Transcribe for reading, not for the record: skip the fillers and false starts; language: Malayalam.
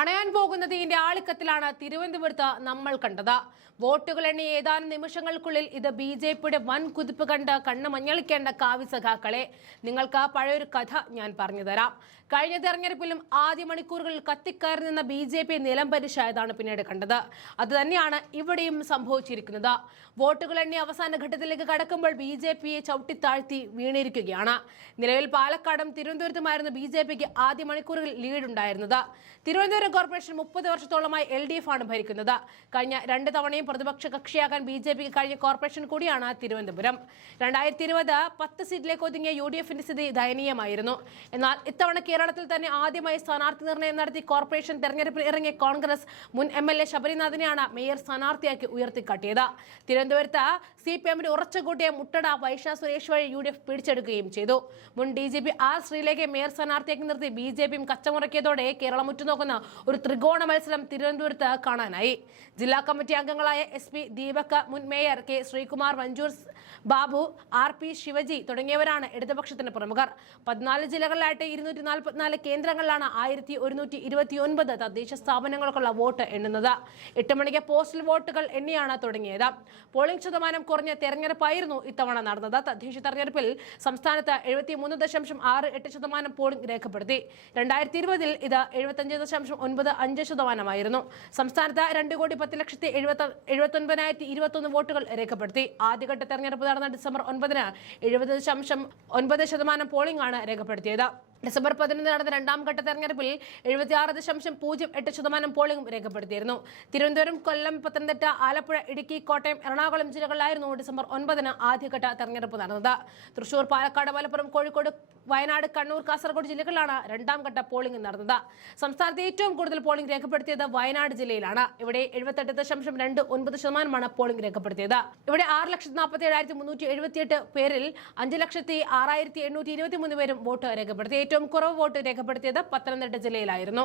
അണയാൻ പോകുന്നത് ഇതിന്റെ ആളിക്കത്തിലാണ് തിരുവനന്തപുരത്ത് നമ്മൾ കണ്ടത്. വോട്ടുകൾ എണ്ണി ഏതാനും നിമിഷങ്ങൾക്കുള്ളിൽ ഇത് ബി.ജെ.പിയുടെ വൻ കുതിപ്പ് കണ്ട് കണ്ണ് മഞ്ഞളിക്കേണ്ട കാവ്യ സഖാക്കളെ, നിങ്ങൾക്ക് പഴയൊരു കഥ ഞാൻ പറഞ്ഞുതരാം. കഴിഞ്ഞ തെരഞ്ഞെടുപ്പിലും ആദ്യ മണിക്കൂറുകളിൽ കത്തിക്കയറി നിന്ന ബി.ജെ.പി നിലംപരിശായതാണ് പിന്നീട് കണ്ടത്. അതുതന്നെയാണ് ഇവിടെയും സംഭവിച്ചിരിക്കുന്നത്. വോട്ടുകൾ എണ്ണി അവസാന ഘട്ടത്തിലേക്ക് കടക്കുമ്പോൾ ബി.ജെ.പിയെ ചവിട്ടിത്താഴ്ത്തി വീണിരിക്കുകയാണ്. നിലവിൽ പാലക്കാടും തിരുവനന്തപുരത്തുമായിരുന്നു ബി.ജെ.പിക്ക് ആദ്യ മണിക്കൂറുകളിൽ ലീഡുണ്ടായിരുന്നത്. തിരുവനന്തപുരം കോർപ്പറേഷൻ 30 വർഷത്തോളമായി LDF ആണ് ഭരിക്കുന്നത്. കഴിഞ്ഞ 2 തവണയും പ്രതിപക്ഷ കക്ഷിയാകാൻ ബി.ജെ.പിക്ക് കഴിഞ്ഞ കോർപ്പറേഷൻ കൂടിയാണ് തിരുവനന്തപുരം. 2020 10 സീറ്റിലേക്ക് ഒതുങ്ങിയ UDFന്റെ സ്ഥിതി ദയനീയമായിരുന്നു. എന്നാൽ ഇത്തവണ കേരളത്തിൽ തന്നെ ആദ്യമായി സ്ഥാനാർത്ഥി നിർണയം നടത്തി കോർപ്പറേഷൻ തെരഞ്ഞെടുപ്പിൽ ഇറങ്ങിയ കോൺഗ്രസ് മുൻ MLA ശബരിനാഥിനെയാണ് മേയർ സ്ഥാനാർത്ഥിയാക്കി ഉയർത്തിക്കാട്ടിയത്. തിരുവനന്തപുരത്ത് CPMന്റെ ഉറച്ചുകൂട്ടിയ മുട്ടട വൈശ സുരേഷ് വഴി UDF പിടിച്ചെടുക്കുകയും ചെയ്തു. മുൻ DGP R ശ്രീലേഖയെ മേയർ സ്ഥാനാർത്ഥിയാക്കി നിർത്തി ബി.ജെ.പിയും കച്ചമുറക്കിയതോടെ കേരളം ഉറ്റുനോക്കുന്ന ഒരു ത്രികോണ മത്സരം തിരുവനന്തപുരത്ത് കാണാനായി. ജില്ലാ കമ്മിറ്റി അംഗങ്ങളായ SP ദീപക്, മുൻ mayor K Sreekumar, Manjur Babu, RP Shivaji തുടങ്ങിയവരാണ് ഇടതുപക്ഷത്തിന്റെ പ്രമുഖർ. 14 ജില്ലകളിലായിട്ട് 244 കേന്ദ്രങ്ങളിലാണ് 1129 തദ്ദേശ സ്ഥാപനങ്ങൾക്കുള്ള വോട്ട് എണ്ണുന്നത്. 8 മണിക്ക് പോസ്റ്റൽ വോട്ടുകൾ എണ്ണിയാണ് തുടങ്ങിയത്. പോളിംഗ് ശതമാനം കുറഞ്ഞ തെരഞ്ഞെടുപ്പായിരുന്നു ഇത്തവണ നടന്നത്. തദ്ദേശ തെരഞ്ഞെടുപ്പിൽ സംസ്ഥാനത്ത് 73.68% പോളിംഗ് രേഖപ്പെടുത്തി. 2020 ഇത് 75.95% സംസ്ഥാനത്ത് 2,10,70,79,021 വോട്ടുകൾ രേഖപ്പെടുത്തി. ആദ്യഘട്ട തെരഞ്ഞെടുപ്പ് നടന്ന ഡിസംബർ 9 70.9% പോളിംഗ് ആണ് രേഖപ്പെടുത്തിയത്. ഡിസംബർ 11 നടന്ന രണ്ടാം ഘട്ട തെരഞ്ഞെടുപ്പിൽ 76.08% പോളിംഗ് രേഖപ്പെടുത്തിയിരുന്നു. തിരുവനന്തപുരം, കൊല്ലം, പത്തനംതിട്ട, ആലപ്പുഴ, ഇടുക്കി, കോട്ടയം, എറണാകുളം ജില്ലകളിലായിരുന്നു ഡിസംബർ 9 ആദ്യഘട്ട തെരഞ്ഞെടുപ്പ് നടന്നത്. തൃശൂർ, പാലക്കാട്, മലപ്പുറം, കോഴിക്കോട്, വയനാട്, കണ്ണൂർ, കാസർഗോഡ് ജില്ലകളിലാണ് രണ്ടാം ഘട്ട പോളിംഗ് നടന്നത്. സംസ്ഥാനത്ത് ഏറ്റവും കൂടുതൽ പോളിംഗ് രേഖപ്പെടുത്തിയത് വയനാട് ജില്ലയിലാണ്. ഇവിടെ 78.29% പോളിംഗ് രേഖപ്പെടുത്തിയത്. ഇവിടെ 6,47,378 പേരിൽ 5,06,823 പേരും വോട്ട് രേഖപ്പെടുത്തി. ഏറ്റവും കുറവ് വോട്ട് രേഖപ്പെടുത്തിയത് പത്തനംതിട്ട ജില്ലയിലായിരുന്നു.